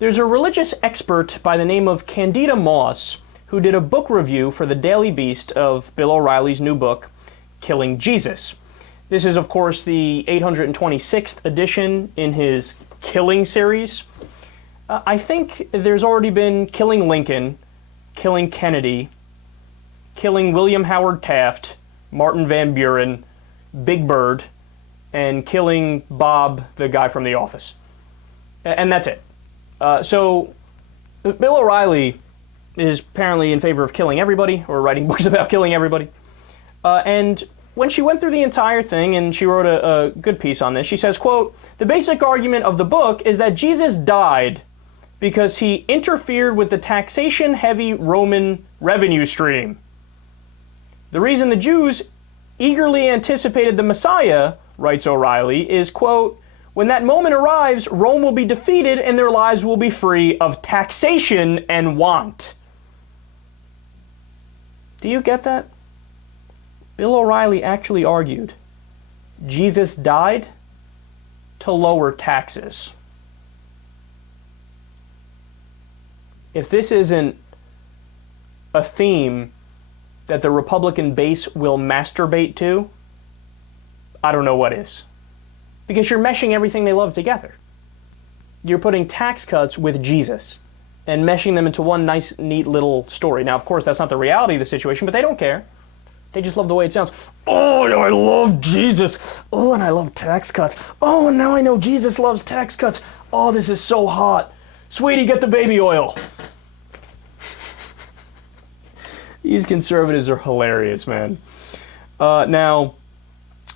There's a religious expert by the name of Candida Moss who did a book review for the Daily Beast of Bill O'Reilly's new book, Killing Jesus. This is, of course, the 826th edition in his Killing series. I think there's already been Killing Lincoln, Killing Kennedy, Killing William Howard Taft, Martin Van Buren, Big Bird, and Killing Bob, the guy from The Office. And that's it. So Bill O'Reilly is apparently in favor of killing everybody, or writing books about killing everybody. And when she went through the entire thing, and she wrote a good piece on this, she says, quote, "The basic argument of the book is that Jesus died because he interfered with the taxation-heavy Roman revenue stream. The reason the Jews eagerly anticipated the Messiah," writes O'Reilly, "is, quote, when that moment arrives, Rome will be defeated and their lives will be free of taxation and want." Do you get that? Bill O'Reilly actually argued Jesus died to lower taxes. If this isn't a theme that the Republican base will masturbate to, I don't know what is. Because you're meshing everything they love together. You're putting tax cuts with Jesus and meshing them into one nice, neat little story. Now, of course, that's not the reality of the situation, but they don't care. They just love the way it sounds. Oh, I love Jesus. Oh, and I love tax cuts. Oh, and now I know Jesus loves tax cuts. Oh, this is so hot. Sweetie, get the baby oil. These conservatives are hilarious, man. Now,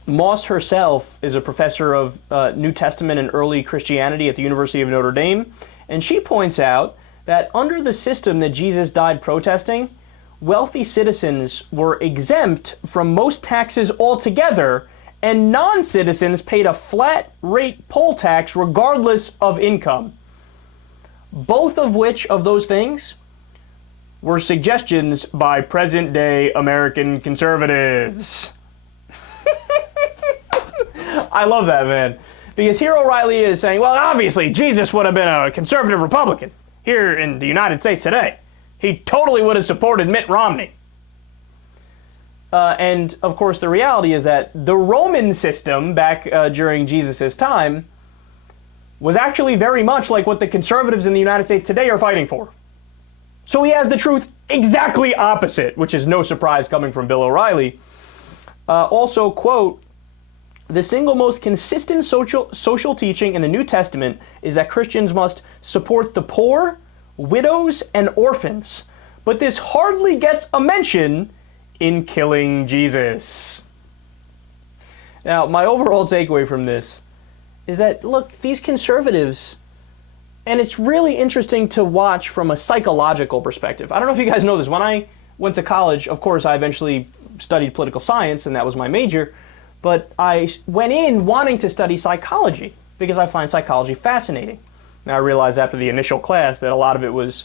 Moss herself is a professor of New Testament and early Christianity at the University of Notre Dame, and she points out that under the system that Jesus died protesting, wealthy citizens were exempt from most taxes altogether, and non-citizens paid a flat rate poll tax regardless of income. Both of which of those things were suggestions by present-day American conservatives. I love that, man. Because here O'Reilly is saying, well, obviously, Jesus would have been a conservative Republican here in the United States today. He totally would have supported Mitt Romney. And, of course, the reality is that the Roman system back during Jesus' time was actually very much like what the conservatives in the United States today are fighting for. So he has the truth exactly opposite, which is no surprise coming from Bill O'Reilly. Also, quote, "The single most consistent social teaching in the New Testament is that Christians must support the poor, widows, and orphans. But this hardly gets a mention in Killing Jesus." Now, my overall takeaway from this is that, look, these conservatives, and it's really interesting to watch from a psychological perspective. I don't know if you guys know this. When I went to college, of course, I eventually studied political science, and that was my major. But I went in wanting to study psychology because I find psychology fascinating. Now, I realized after the initial class that a lot of it was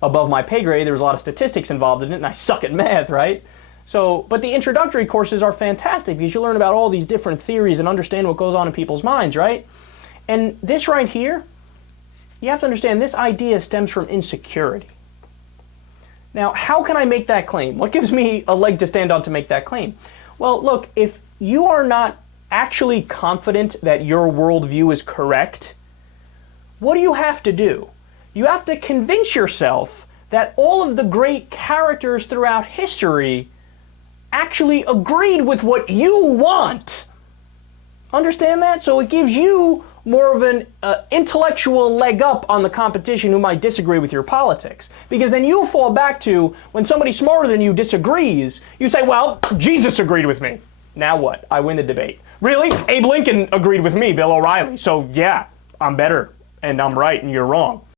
above my pay grade. There was a lot of statistics involved in it, and I suck at math, right? So, but the introductory courses are fantastic because you learn about all these different theories and understand what goes on in people's minds, right? And this right here, you have to understand this idea stems from insecurity. Now, how can I make that claim? What gives me a leg to stand on to make that claim? Well, look, if you are not actually confident that your worldview is correct, what do you have to do? You have to convince yourself that all of the great characters throughout history actually agreed with what you want. Understand that? So it gives you more of an intellectual leg up on the competition who might disagree with your politics. Because then you fall back to, when somebody smarter than you disagrees, you say, well, Jesus agreed with me. Now what? I win the debate. Really? Abe Lincoln agreed with me, Bill O'Reilly. So yeah, I'm better, and I'm right, and you're wrong.